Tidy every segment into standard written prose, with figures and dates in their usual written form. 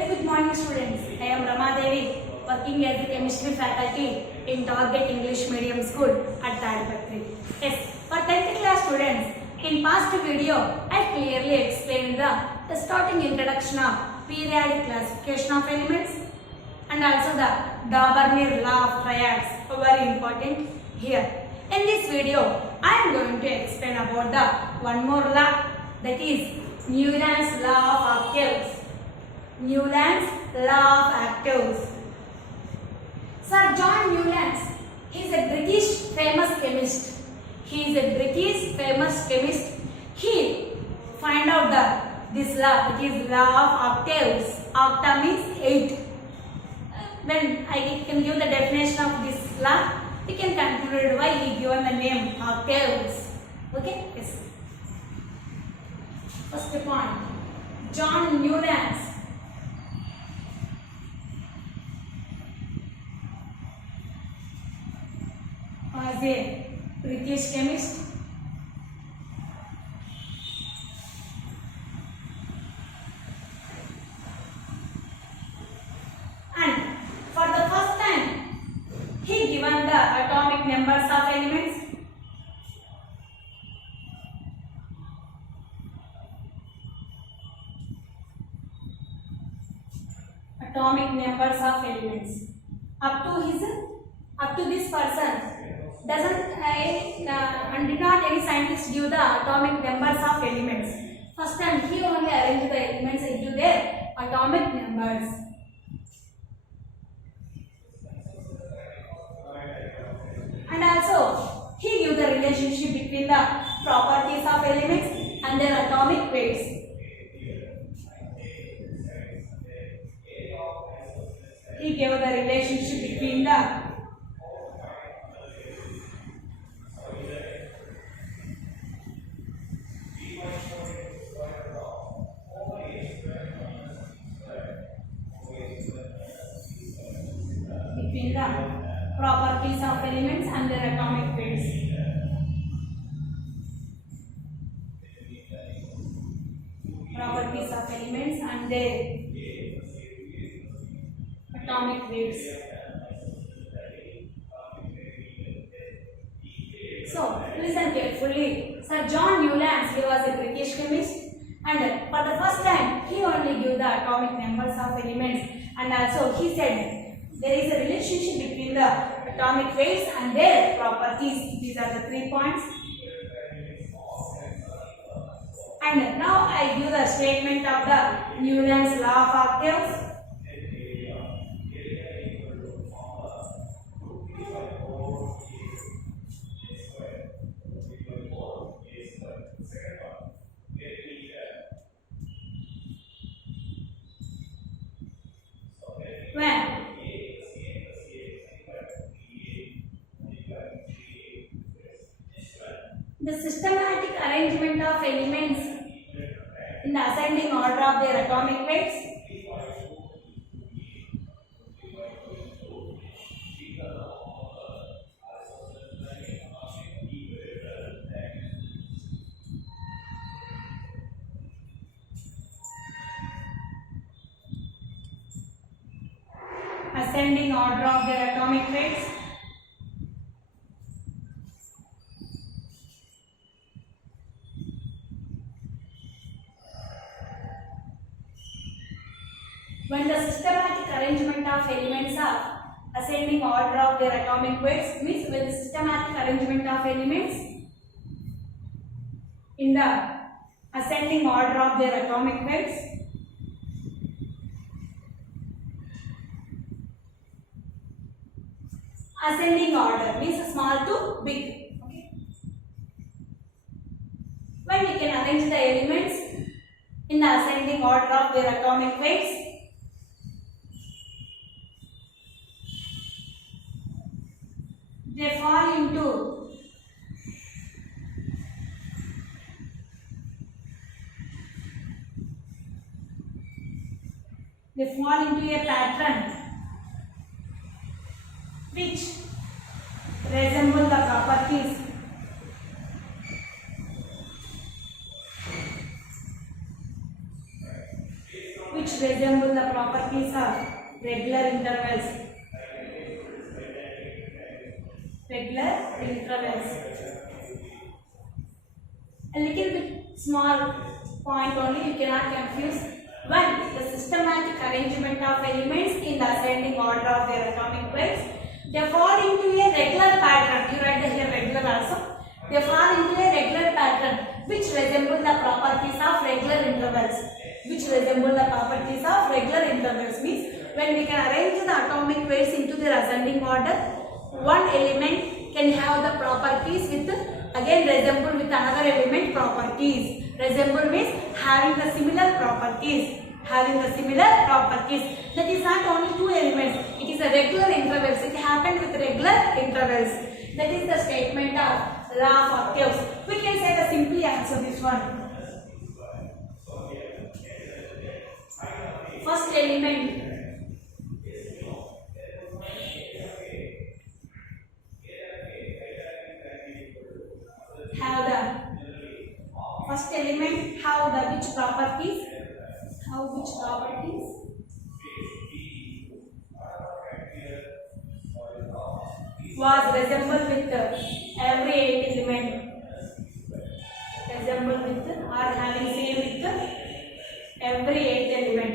Very good morning, students. I am Rama Devi, working as a chemistry faculty in Target English Medium School at Tadipatri. Yes, for 10th class students, in past video, I clearly explained the starting introduction of periodic classification of elements and also the Daubernier law of triads, very important here. In this video, I am going to explain about the one more law, that is Newland's law of octaves. Newland's law of octaves. Sir John Newland, he is a British famous chemist. He is a British famous chemist. He find out this law, that is law of octaves. Octa means 8. When I can give the definition of this law, we can conclude why he given the name octaves. Okay? Yes. First point, John Newland was a British chemist. And for the first time, he given the atomic numbers of elements. Atomic numbers of elements. Up to this person doesn't and did not any scientist give the atomic numbers of elements. First time he only arranged the elements into their atomic numbers. And also he gave the relationship between the properties of elements and their atomic weights. He gave the relationship between the properties of elements and their atomic weights. Properties of elements and their atomic weights. So, listen carefully. Sir John Newland, he was a British chemist, and for the first time, he only gave the atomic numbers of elements, and also he said there is a relationship between the atomic weights and their properties. These are the 3 points. And now I give the statement of the Newland's law of octaves. When the systematic arrangement of elements in the ascending order of their atomic weights ascending order of their atomic weights when the systematic arrangement of elements are ascending order of their atomic weights means when the systematic arrangement of elements in the ascending order of their atomic weights ascending order means small to big. Okay. When we can arrange the elements in the ascending order of their atomic weights, they fall into a pattern which resemble the properties which which resemble the properties of regular intervals. Regular intervals. A little bit small point only, you cannot confuse. 1. The systematic arrangement of elements in the ascending order of their atomic weights. They fall into a regular pattern. You write here regular also. They fall into a regular pattern which resemble the properties of regular intervals. Which resemble the properties of regular intervals means when we can arrange the atomic weights into their ascending order, one element can have the properties with again resemble with another element properties. Resemble means having the similar properties. Having the similar properties. That is not only two elements. It is a regular intervals. It happened with regular intervals. That is the statement of law of octaves. We can say the simply answer this one. First element have the which properties? Which properties? Was resemble with every 8 element. Resemble with or having same with every 8 element.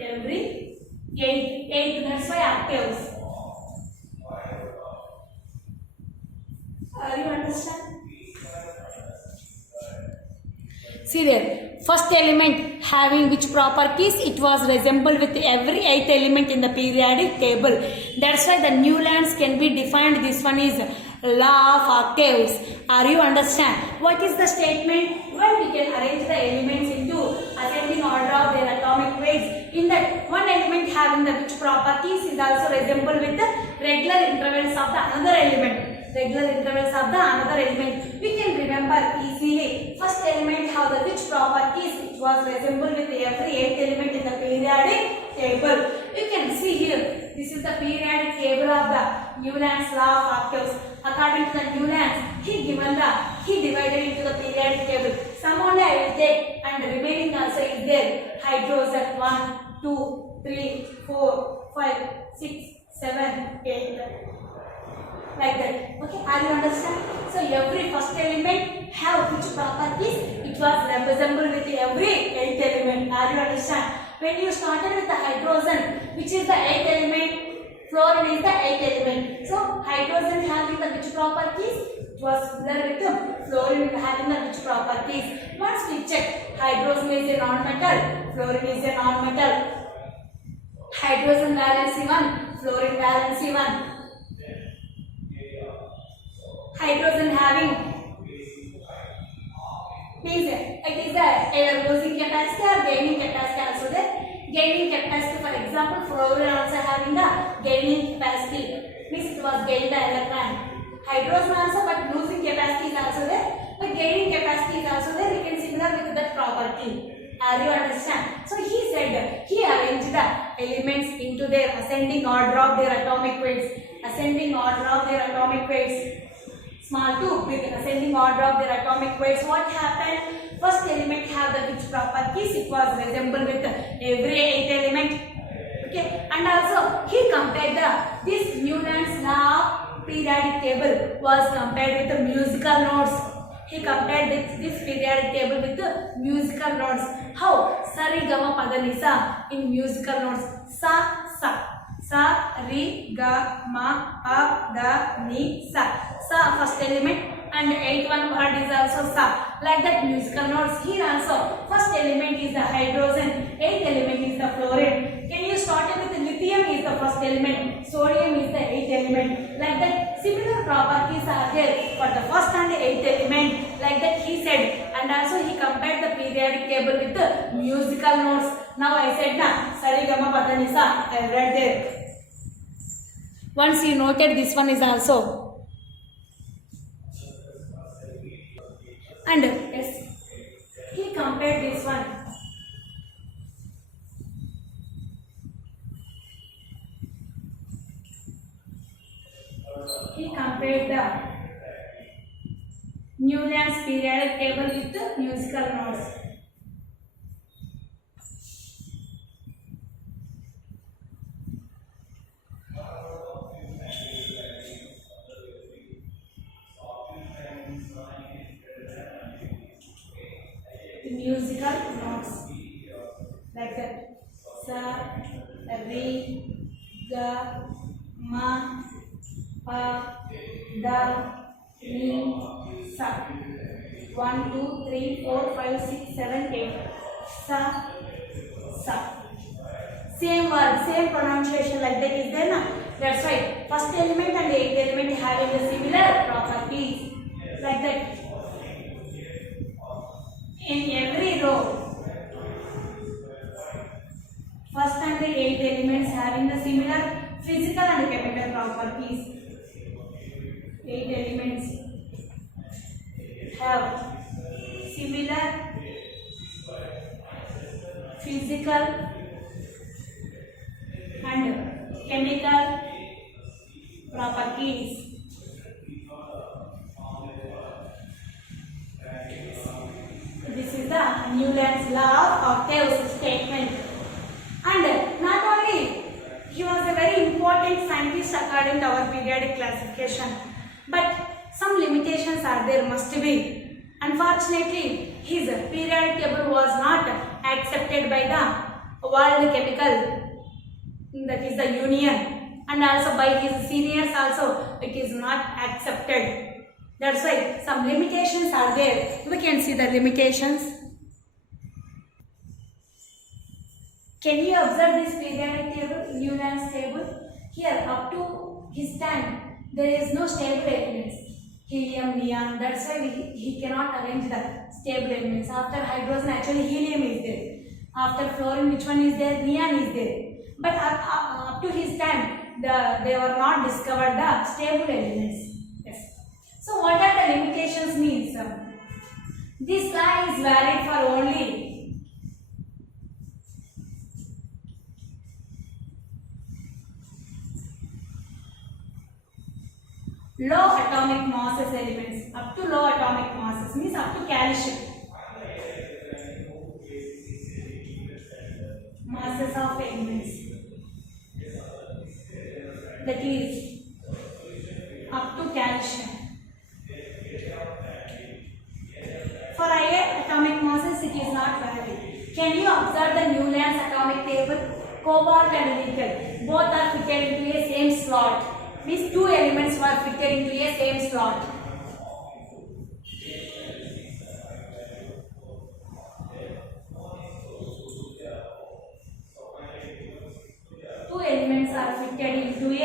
Every 8, that's why octaves. You understand? See there, first element having which properties? It was resemble with every 8th element in the periodic table. That's why the Newlands can be defined. This one is law of octaves. Are you understand? What is the statement? When we can arrange the elements into ascending order of their atomic weights. In that one element having the which properties is also resemble with the regular intervals of the another element. Regular intervals of the another element. We can remember easily. First element have the which properties? It was resemble with every 8th element in the periodic table. You can see here. This is the periodic table of the Newlands law of octaves. According to the Newlands, he divided into the periodic table. Some only I will take and the remaining also is there. Hydrogen 1, 2, 3, 4, 5, 6, 7, 8. Like that. Okay, are you understand? So every first element have which properties? It was resemble with every 8th element. Are you understand? When you started with the hydrogen, which is the 8th element, fluorine is the 8th element. So hydrogen having the which properties? It was similar with fluorine having the which properties. Once we check, hydrogen is a non-metal, fluorine is a non-metal. Hydrogen valency 1, fluorine valency 1. Hydrogen having means it is the losing capacity or gaining capacity also there. Gaining capacity, for example, fluorine also having the gaining capacity means it was gained the electron. Hydrogen also, but losing capacity is also there, but gaining capacity is also there. We can similar with that property. Are you understand? So he said he arranged the elements into their ascending order of their atomic weights. Ascending order of their atomic weights. Small to big, ascending order of their atomic weights. What happened? First element have the which properties? It was resemble with every 8th element. Okay, and also he compared this Newlands law periodic table was compared with the musical notes. He compared this periodic table with the musical notes. How? Sa ri ga ma pa da ni sa in musical notes. Sa sa. Sa ri ga ma pa da ni sa. Sa first element and 8th one word is also sa. Like that musical notes here also. First element is the hydrogen, 8th element is the fluorine. Can you start it with lithium is the first element, sodium is the 8th element. Like that similar properties are there for the first and 8th element. Like that he said, and also he compared the periodic table with the musical notes. Now I said na sarigama padanisa, I read there. Once you noted this one is also. And yes, he compared this one. He compared the Newlands periodic table with the musical notes. musical notes like that. Sa, re, ga, ma, pa, da, ni, sa. 1, 2, 3, 4, 5, 6, 7, 8. Sa, sa. Same word, same pronunciation like that is there, na? That's right. First element and eighth element having the similar properties like that. In every row, first and the eighth elements having the similar physical and chemical properties. 8 elements have similar physical and chemical properties. This is the Newland's law of octaves statement. And not only he was a very important scientist according to our periodic classification, but some limitations are there, must be. Unfortunately, his periodic table was not accepted by the World Chemical, that is the Union, and also by his seniors also it is not accepted. That's why some limitations are there. We can see the limitations. Can you observe this periodic table, Newland's table? Here up to his time there is no stable elements. Helium, neon, that's why he cannot arrange the stable elements. After hydrogen actually helium is there. After fluorine which one is there? Neon is there. But up to his time they were not discovered the stable elements. Yes. So what are the limitations means? This law is valid for only low atomic masses elements. Up to low atomic masses means up to calcium. Masses of elements. That is up to calcium. For higher atomic masses it is not valid. Can you observe the Newland's atomic table? Cobalt and nickel both are fitted into a same slot. These two elements were fitted into a same slot. Two elements are fitted into a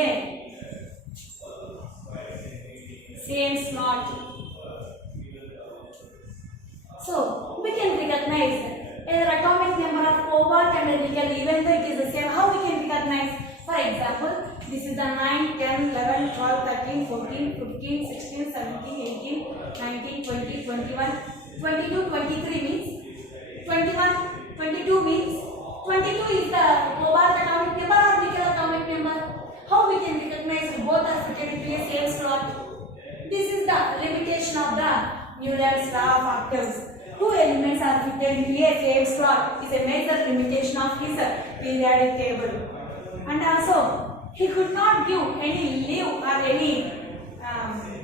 same slot. So we can recognize the atomic number of cobalt and nickel even though it is the same. How we can recognize? For example, this is the 9, 10, 11, 12, 13, 14, 15, 16, 17, 18, 19, 20, 21, 22, 23 means 21, 22 means 22 is the cobalt atomic number or nickel atomic number. How we can recognize both are fitted into a same slot? This is the limitation of the Newland's law of octaves. Two elements are fitted into a same slot is a major limitation of his periodic table. And also, he could not give any leave or any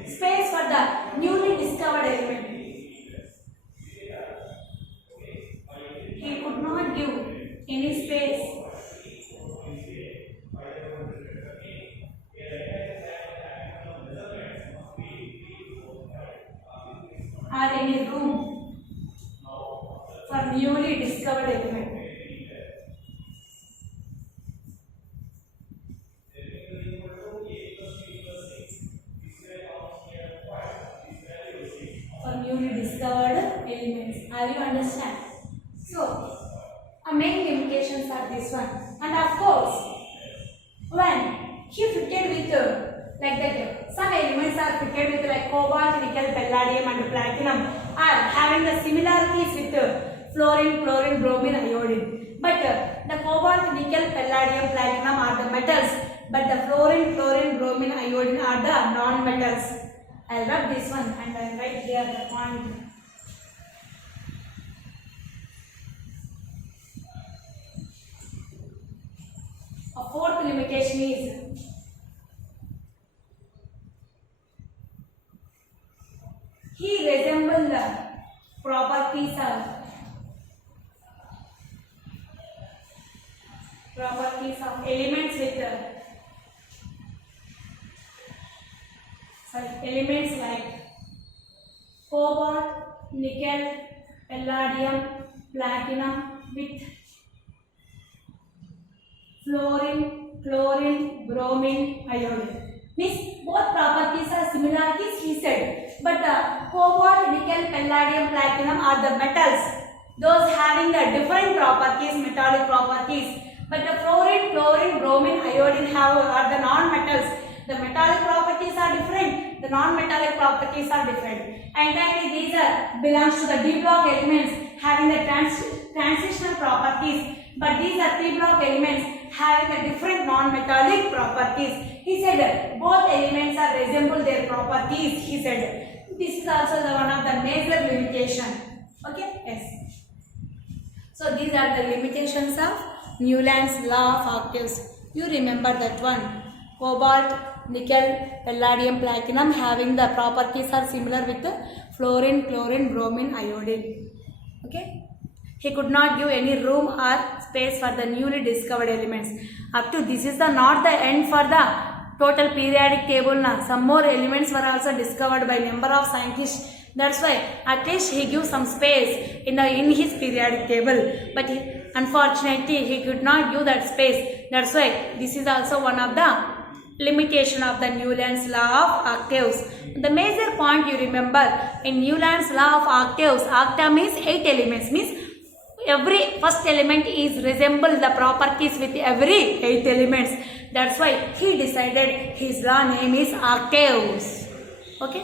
space for the newly discovered element. He could not give any space or any room for newly discovered element. Discovered elements. Are you understand? So, main limitations are this one. And of course, when he fitted with like that, some elements are fitted with like cobalt, nickel, palladium and platinum are having the similarities with fluorine, chlorine, bromine, iodine. But the cobalt, nickel, palladium, platinum are the metals. But the fluorine, chlorine, bromine, iodine are the non-metals. I'll rub this one and I'll write here the point. A fourth limitation is he resembles the properties of properties of elements with elements like cobalt, nickel, palladium, platinum with fluorine, chlorine, bromine, iodine. Means both properties are similarities, he said. But the cobalt, nickel, palladium, platinum are the metals. Those having the different properties, metallic properties. But the fluorine, chlorine, bromine, iodine are the non-metals. The metallic properties are different. The non-metallic properties are different. Entirely these belongs to the d block elements having the transitional properties. But these are p block elements having a different non-metallic properties. He said both elements are resemble their properties. He said this is also the one of the major limitation. Okay, yes. So these are the limitations of Newland's law of octaves. You remember that one. Cobalt, nickel, palladium, platinum having the properties are similar with the fluorine, chlorine, bromine, iodine. Okay. He could not give any room or space for the newly discovered elements. Up to this is not the end for the total periodic table now. Some more elements were also discovered by number of scientists. That's why at least he gives some space in his periodic table. But unfortunately he could not give that space. That's why this is also one of the limitation of the Newland's law of octaves. The major point you remember in Newland's law of octaves, octa means 8 elements, means every first element is resemble the properties with every 8 elements. That's why he decided his law name is octaves. Okay.